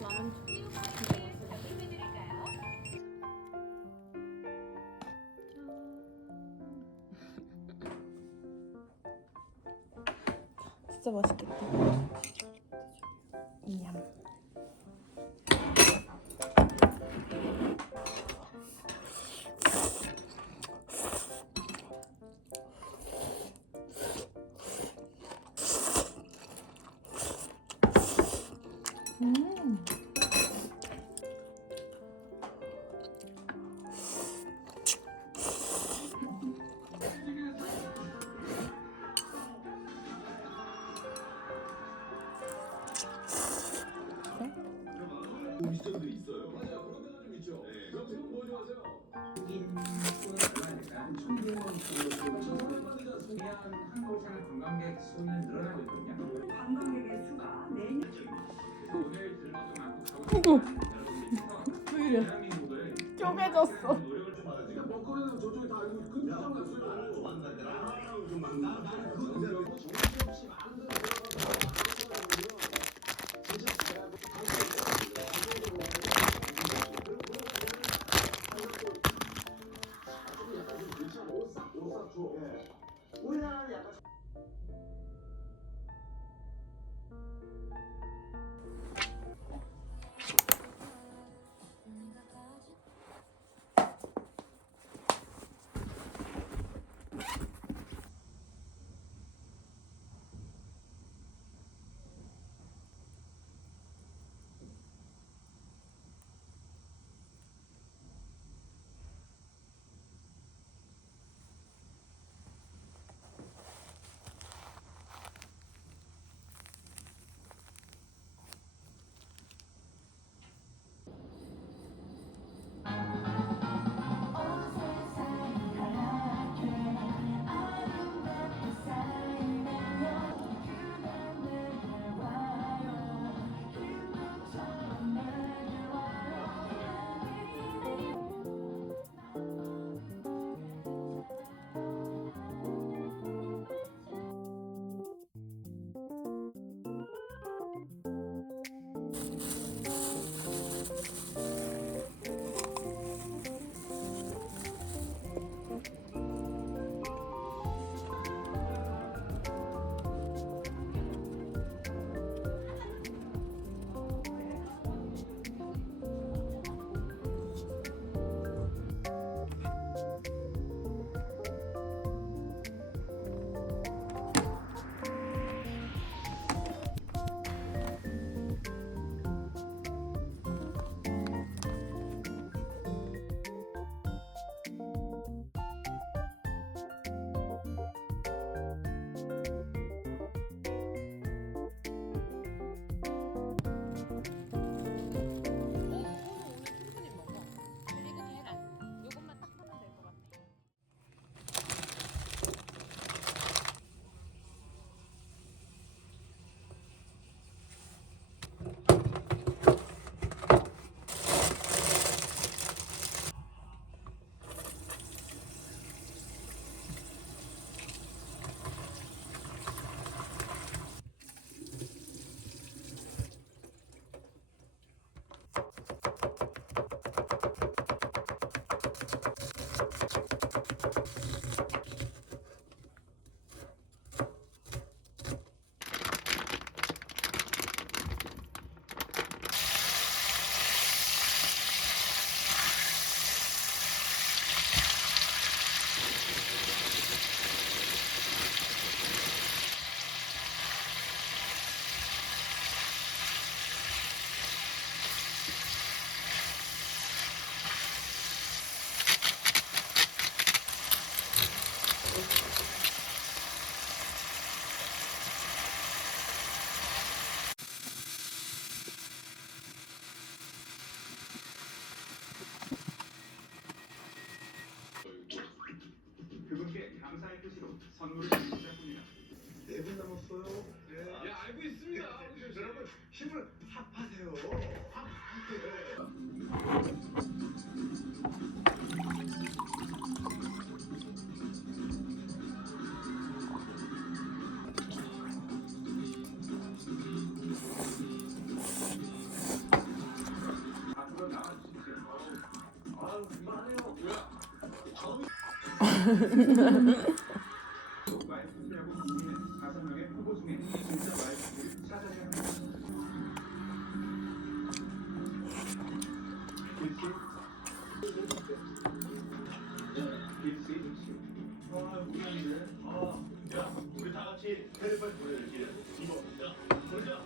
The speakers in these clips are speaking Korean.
라면 진짜 맛있겠다. 이냠. 미션들이 있어요. 맞아요. 그런 데가 좀 있죠. 네. 그럼 지금 뭐 좋아하세요? 한국 사는 관광객 수는 늘어나고 있거든요. 관광객의 수가 내년 오늘 들어도 많고 가고 왜 이래? 대한민국을 쪼개졌어. 노력을 좀 그러니까 먹거리는 저쪽에 다 알고 그 주장 났어요. 나는 그거 그대로 정신없이 많은 데로 들어가서 우리나라는 약간 그분께 감사의 뜻으로 선물을 드리는 작품이다. 4분 남았어요. 네. 야, 알고 있습니다. 여러분, 힘을 합하세요. 합하세요. 와이프라고 불리는 5명의 후보 중에 진짜 와이프를 찾아야 합니다. 길씨. 야, 우리 다 같이 텔레파시 보내줄게. 이겁니다. 보자.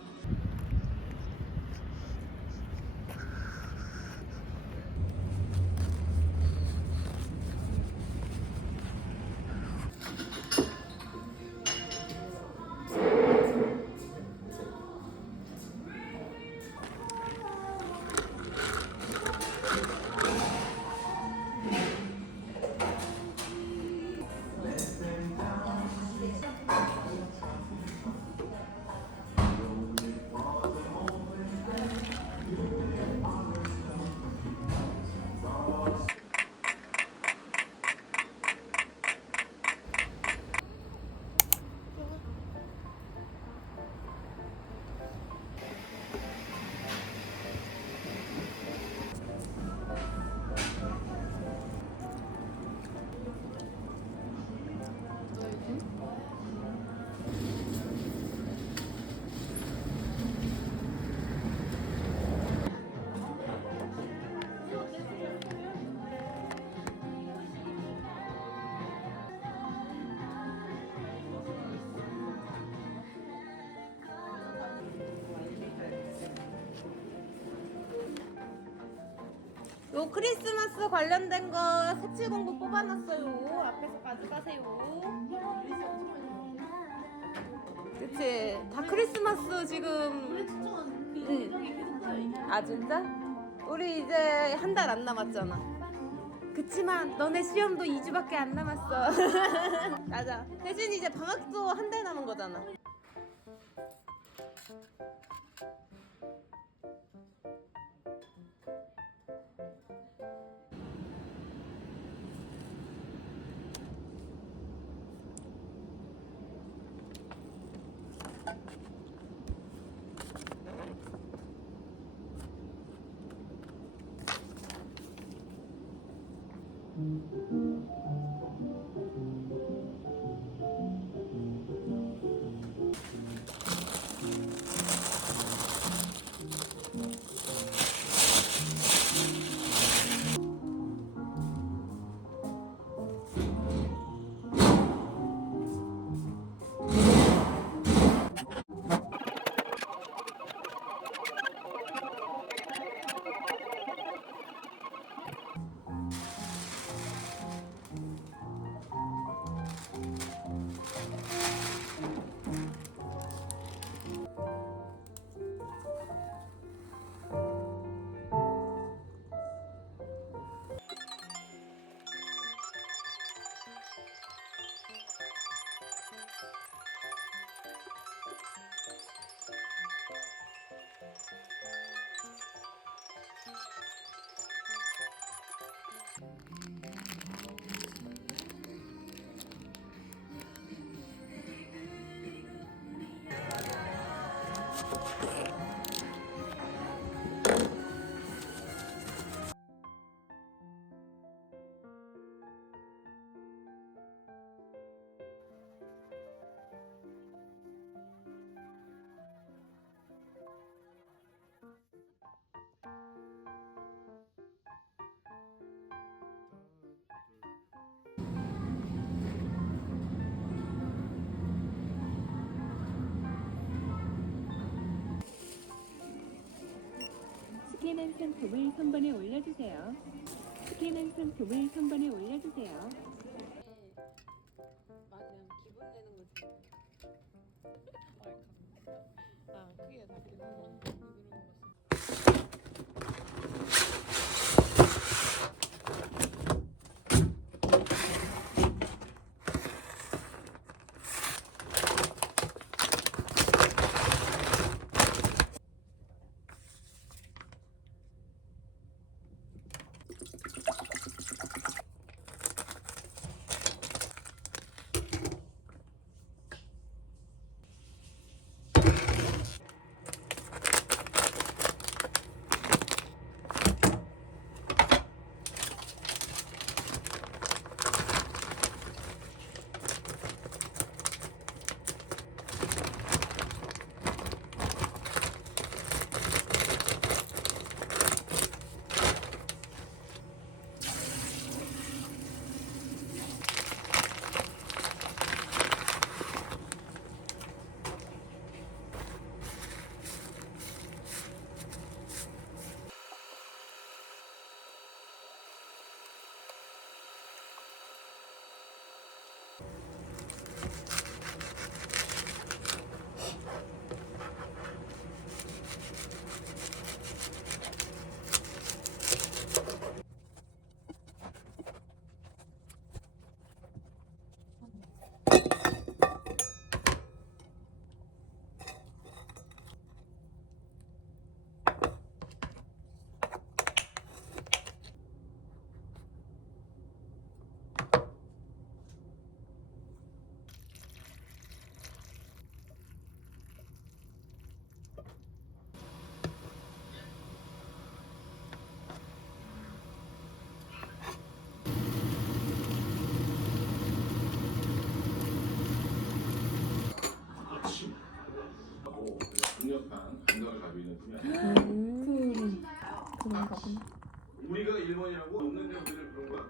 요 크리스마스 관련된 거 색칠 공구 뽑아놨어요. 앞에서 가져가세요. 그치? 다 크리스마스 지금. 아 진짜? 우리 이제 한 달 안 남았잖아. 그치만 너네 시험도 2주밖에 안 남았어. 맞아. 대신 이제 방학도 한 달 남은 거잖아. 스캔한 상품을 선반에 올려주세요. 스캔한 상품을 선반에 올려주세요. 막 그냥 기분 내는 거지. 아 크게 다 기분 내는 거. 우리가 1번이라고 없는데 우리를 그런 거야?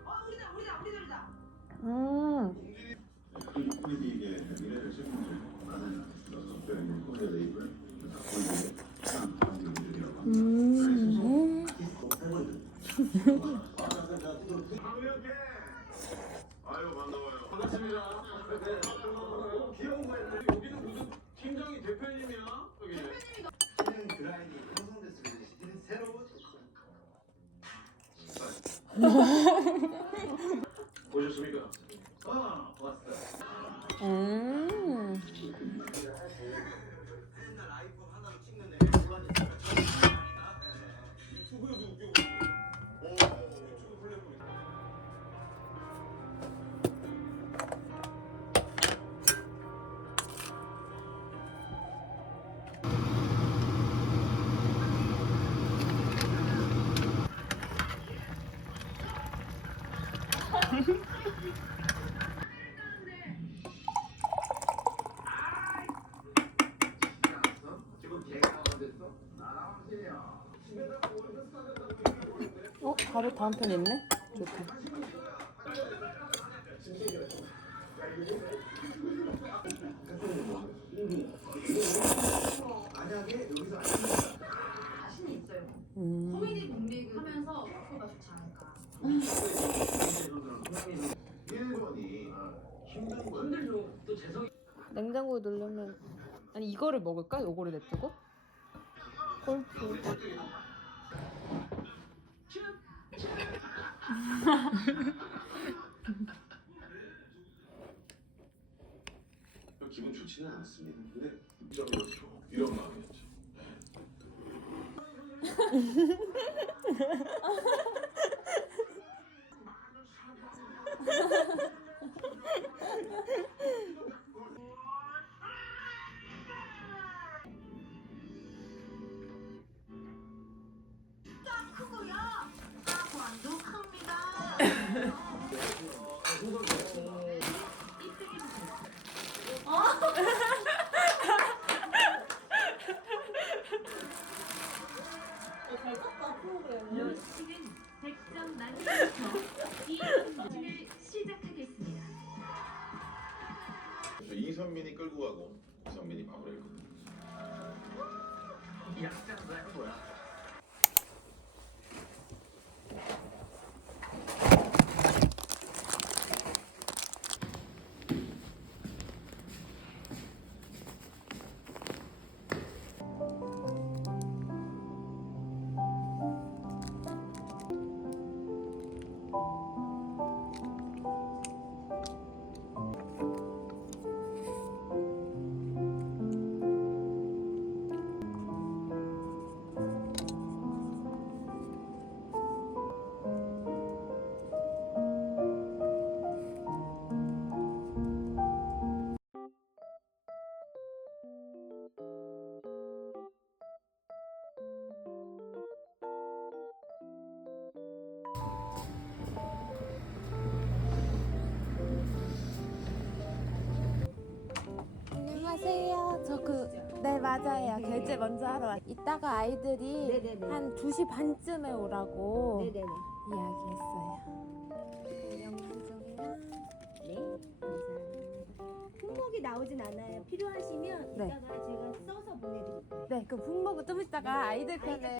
음. 이게 미래를 책임져. 나는 특별히 코리아 레이블 갖고 있는 아유 반가워요. 반갑습니다. 귀여운 거 했는데 여기는 무슨 팀장이 대표님이야? 여기. 신형 드라인이 형성됐으면 시대는 새로운 보셨습니까? 왔어. 옛날 아이폰 하나로 찍는 애 고라니 유튜브에서 웃겨. 유튜브 플랫폼. 지금 걔가 어딨어? 나랑 확실이야. 어? 바로 다음 편 있네? 좋다. 만약에 여기서 자신이 있어요. 코미디 공빅을 하면서 앞으로가 좋지 않을까. 1번이 힘든 거야. 힘들죠. 또 재성이 냉장고에 넣으려면 아니 이거를 먹을까? 요거를 냅두고? 골프. 기분 좋지는 않았습니다. 근데 점이었죠. 이런 마음이었죠. 크고요. 관도 큽니다. 시는 100점 만점부터 이 문제를 시작하겠습니다. 이선민이 끌고 가고 이선민이 마무리했거든. 약장사 하는 거야. 안녕하세요. 네 맞아요. 결제 먼저 하러 왔. 이따가 아이들이 네네네. 한 2시 반쯤에 오라고 네네네. 이야기했어요. 영수증이랑 네, 감사합니다. 품목이 나오진 않아요. 필요하시면 네. 이따가 제가 써서 보내드릴게요. 네, 그 분모부 좀 이따가 아이들 편에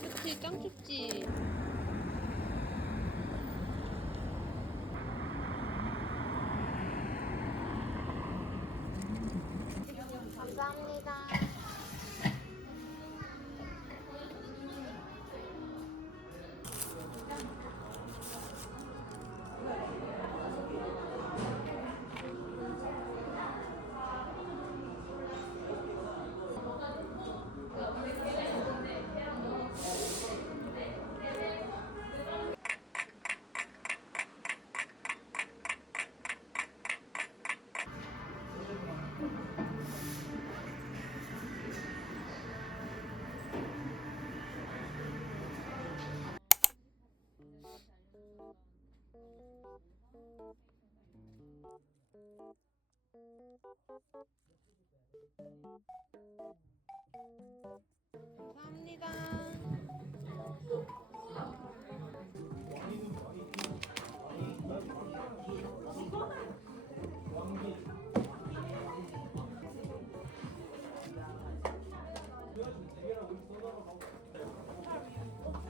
그치, 짱 춥지. 감사합니다. 감사합니다.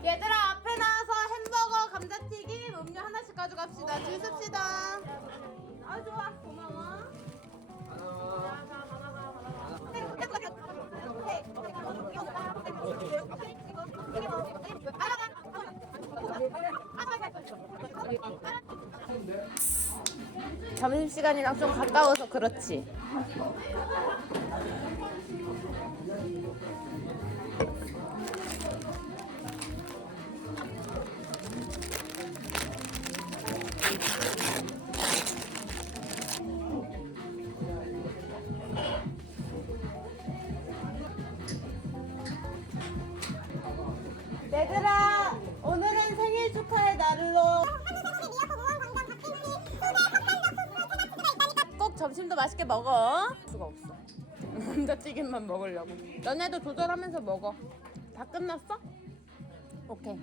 얘들아 앞에 나와서 햄버거, 감자튀김, 음료 하나씩 가져갑시다. 줄 섭시다. 아 좋아 고마워. 점심시간이랑 좀 가까워서 그렇지. 얘들아 오늘은 생일 축하의 날로 꼭 점심도 맛있게 먹어. 수가 없어. 감자튀김만 먹으려고. 너네도 조절하면서 먹어. 다 끝났어? 오케이.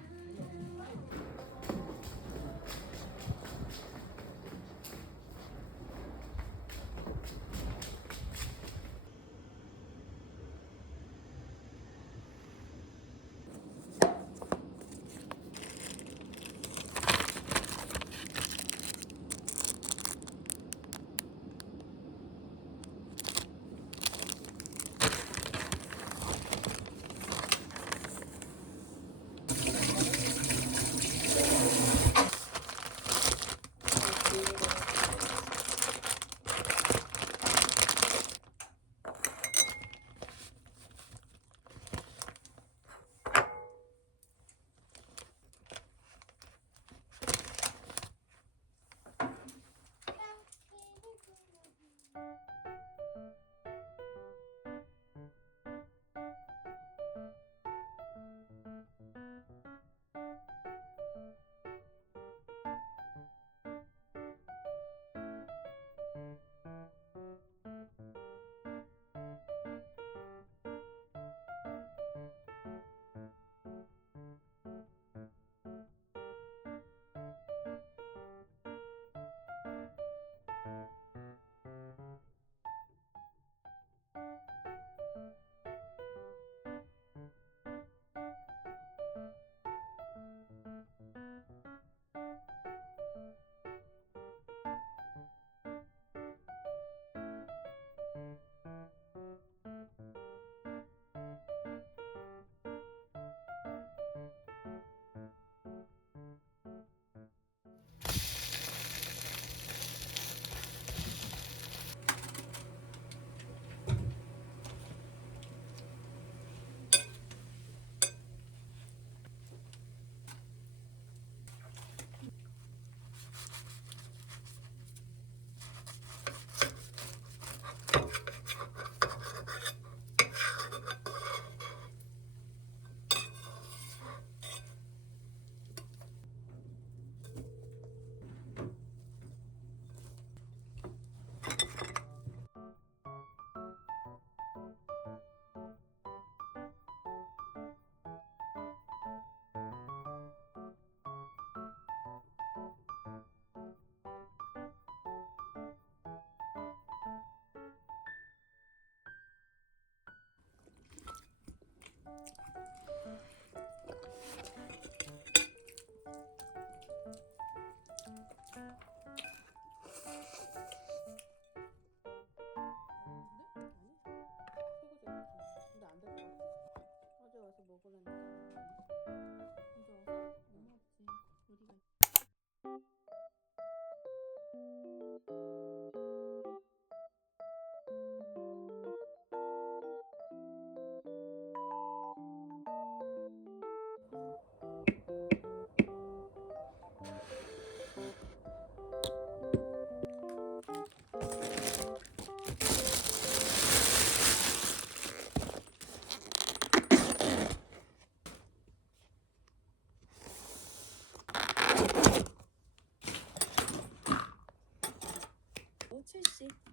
없이.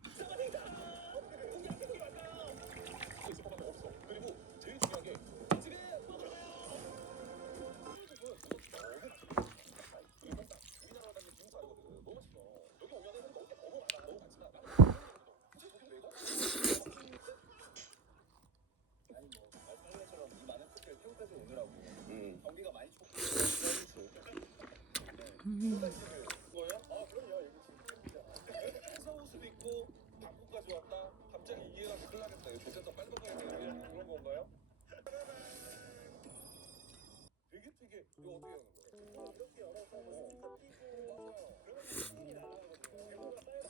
옷을 입고 방구까지 왔다. 갑자기 이해가 큰일 나겠다. 이거 조금 더 빨리 가야 되는 그런 건가요? 되게 특이해. 이거 어떻게 하는 거예요? 이렇게 열어서 뭐 스티커 끼고 맞아요. 그러면 스팀이 나가거든요. 대부분 쌓여.